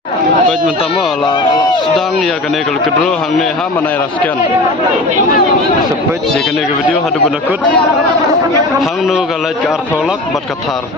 Baik mentama lah sedang ya kena kalau kedua hang ne ha manai raskan. Sepet dia kena ke video hadu benakut. Hang nu galait ke artolak bat kathar.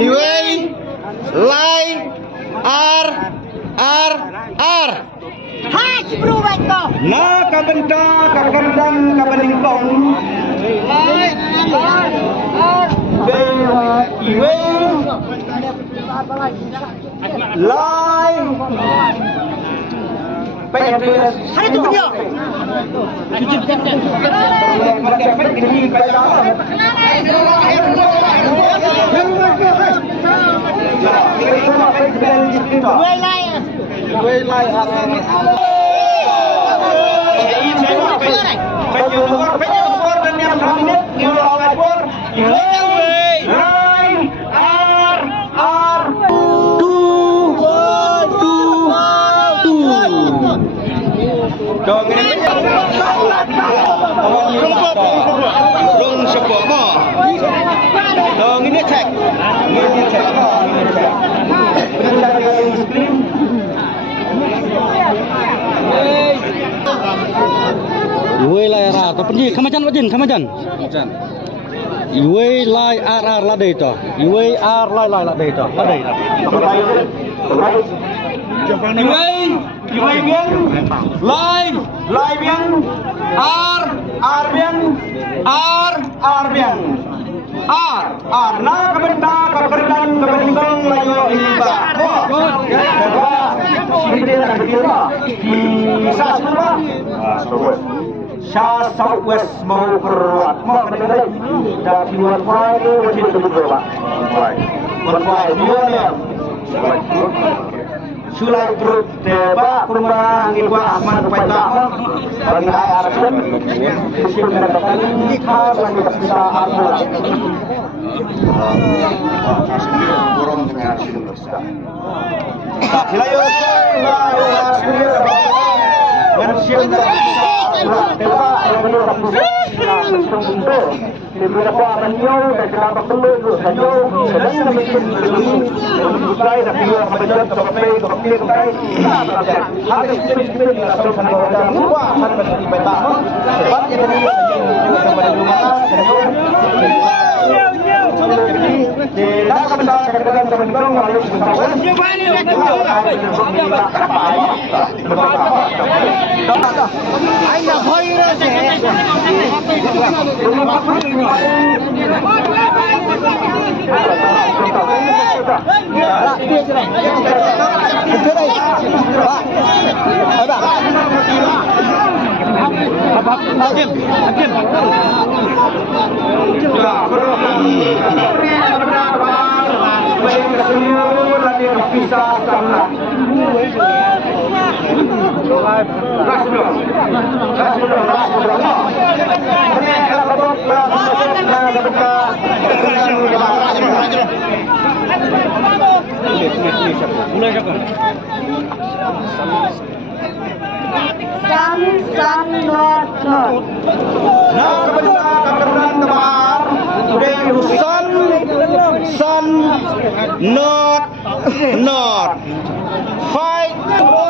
Iwei lai ar Hai bro baik kau. na kabenta kakandang kabaningkong Lai iwei lai pengen hari tu video. Iwei lai rung sepok mo dong ini cek Iwe lai ar to pergi kamajan kamajan Iwe lai ar la dei to Iwe ar lai la dei to la dei Iwei biang lai biang ar biang na kabenta kabentang kabentang layo iba Sa Southwest mau perwat mau kedai dari luar Friday wajib betul pak. Berfai dia ni. Sulai perut teba kurma angin gua asman kepada bagi hai arsen mesin mendatangkan khas lagi bisa arsen kurang dengan arsen besar tak hilayo mensiun teba yang menurut beberapa menyo dan kenapa perlu saja sedang mesin mulai dari pembentuk kopi harus kita lakukan semua harus dibaca sebab yang ini kepada rumah tidak kebenaran kebenaran harus Not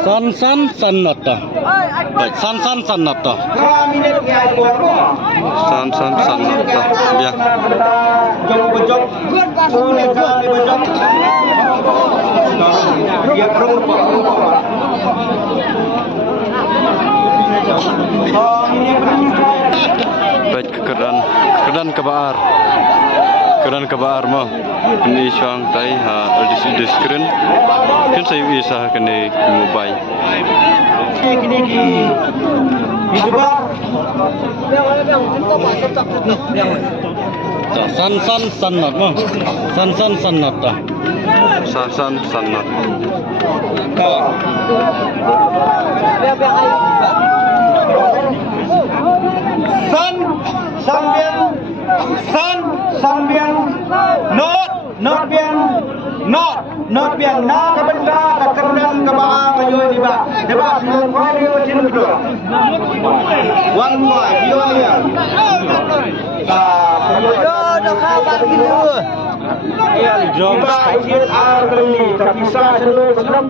San not to. Baik, san not to. Kami ni punya ekor kok. San not to. Dia. Jom bejok. Boleh kami bejok. Dia kerung kok. Oh, ini Baik kekeran kebaar mo. Ini syang tai ha di screen. Kan saya bisa kena mobile. Gini. Dicoba. San not mo. San not to. San not. Sambian, not biang na kabenda kakerunan kebaang kayu di ba. Deba semua kali macam itu. One more, Violia. Dah khabar gitu. Ya, jom. Ikut arni, tapi saya selalu sebelum.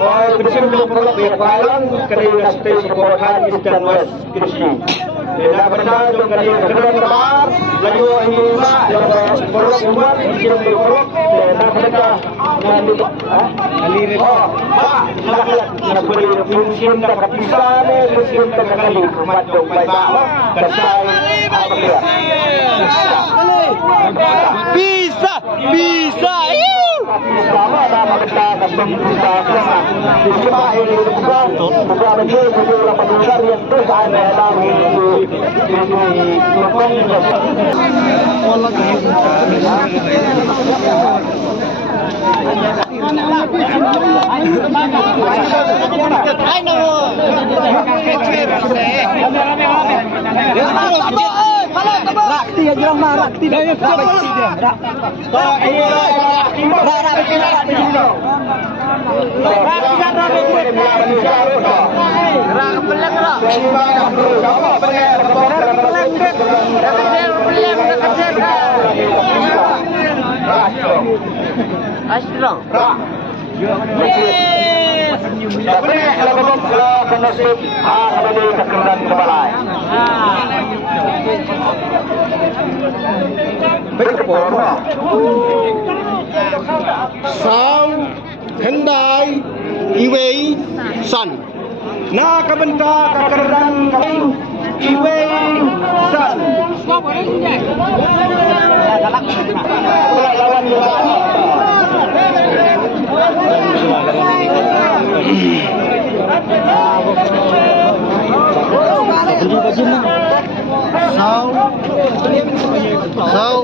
Saya bersih belum perlu berpalang kerana stay supportan East and West Krishna. Tidak benar juga kerana kebar laju ini mak perlu buat bersih belum tidak benar nanti mak nak beri fungsi nak kepisah ni fungsi nak kali macam baik kersai apa dia bisa sama nama kita custom bisa cuma ini bukan bagi beberapa pendengar yang terus ada dalam ini Rakti ya jurang mah rakti dah ya rakti dia. Sau Hyundai Iway Sun. Na kabenta kakeran kami Iway Sun. Lawan Sau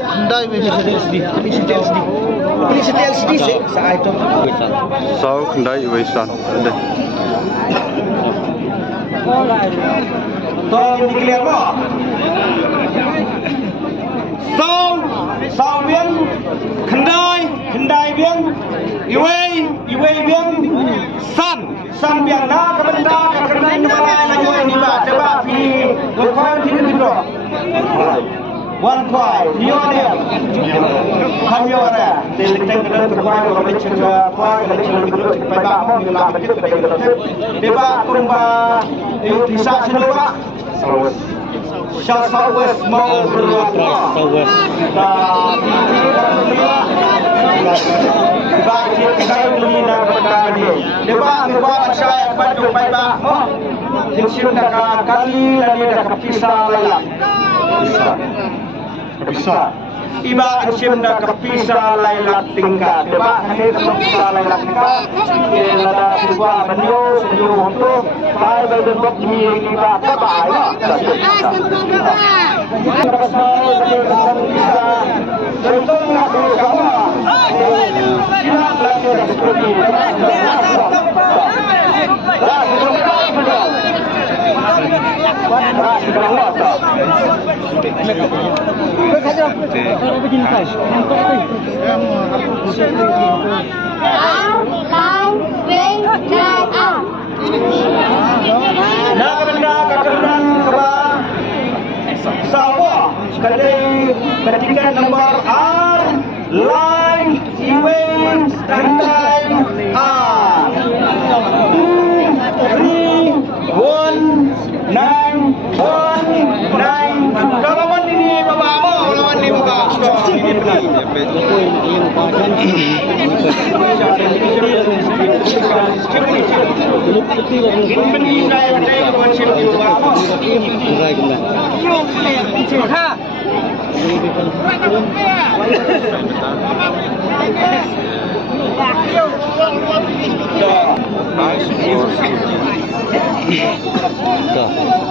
Hyundai Ini LCD sih, saya itu. Sau Hyundai Wesan. Tolong dikeliar kok. Sau biang, Hyundai biang, Iway biang, Sun biang na kabenda kakeran kebaang laju ini ba. Coba pilih one point dulu. 1 point. Violia. Kamera. Dilektek dengan berkuai kalau bercerita kuai kalau cerita dulu sampai bak mau nak begitu kita betul. Deba kumba itu bisa semua. Southwest mau berapa? Bagi saya beli nak berkali. Deba membuat saya bantu baik bak. Jinsin nak kali lagi nak pisah lelak. Bisa. Iba ansim dah kepisah laylat tingkat. Deba ini kepisah laylat tingkat. Ia ada siswa beliau untuk saya berbentuk di iba apa ya? Contohnya bersama. Tidak belajar seperti nomor R line event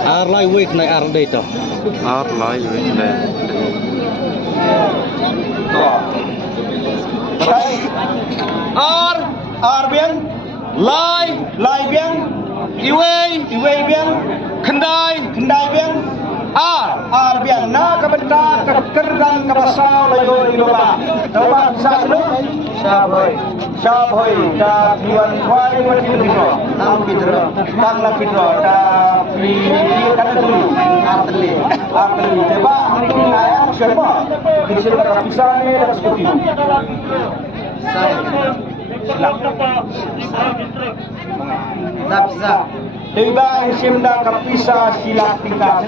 Ar lai week naik ar day to. Ar lai week này. Ar biang, lai biang, iwei biang, kendai biang, ar biang. Na kabenta kerdan kabasau layo idoba. Doba sa lu, Syabhoi, da tuan tuai mati dulu. Nam pidro, tam la pidro, da pri kan dulu. Arteli. Deba hari ayam siapa? Kisah kapisane dan seperti itu. Saya. Tiba simda kapisa sila tingkat.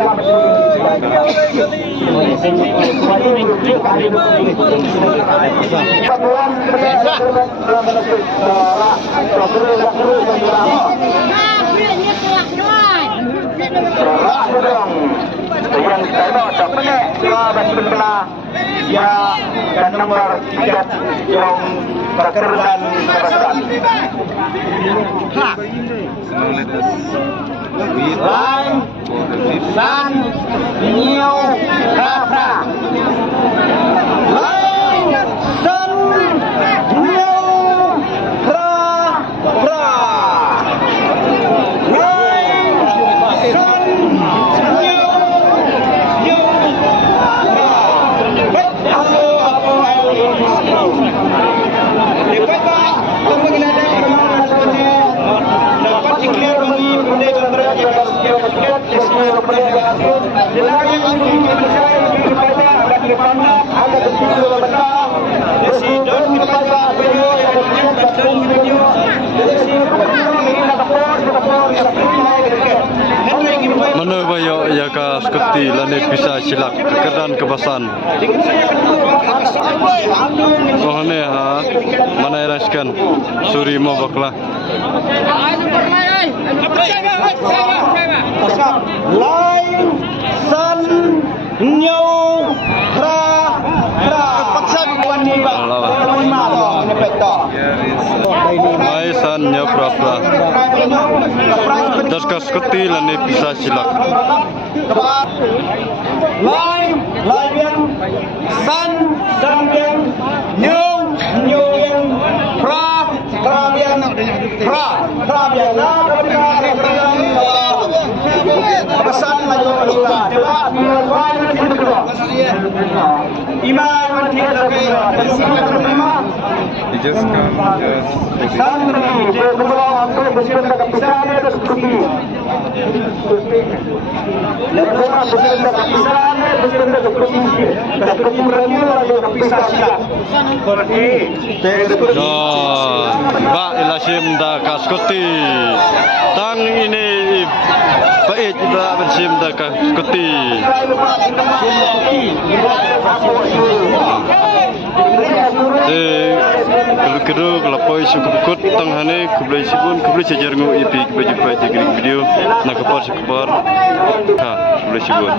Yang saya dapat sahabat berkelah ya dan nomor 3 yang perkeruan kebasan. Lain, san, nyo, rasa. Lain, san, nyo, ra. Lain, san, nyo, ra. Dapat tak? Pemilihan dapat declare bagi pendekatan yang bersedia Mana bayo ya ka skuti lane bisa silak kekeran kebasan. Sohane ha mana iraskan suri mo bakla. Lain san nyo ra paksa bukan ni ba lima to ni peto Mai san nya prapra. Das ka skuti lane bisa silak. Lain yang san yang nyo yang pra yang na pesan lagi iman Ba ilasim da ka skuti. Tang ini baik da bersim da ka skuti. Kalau keru kalau poi suku kut tang hane kublai sibun kublai sejar ngu ipi baju pai video nak kapar ha kublai sibun.